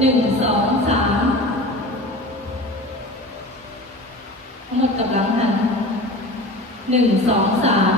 หนึ่งสองสามทั้งหมดกับหลังหันหนึ่งสองสาม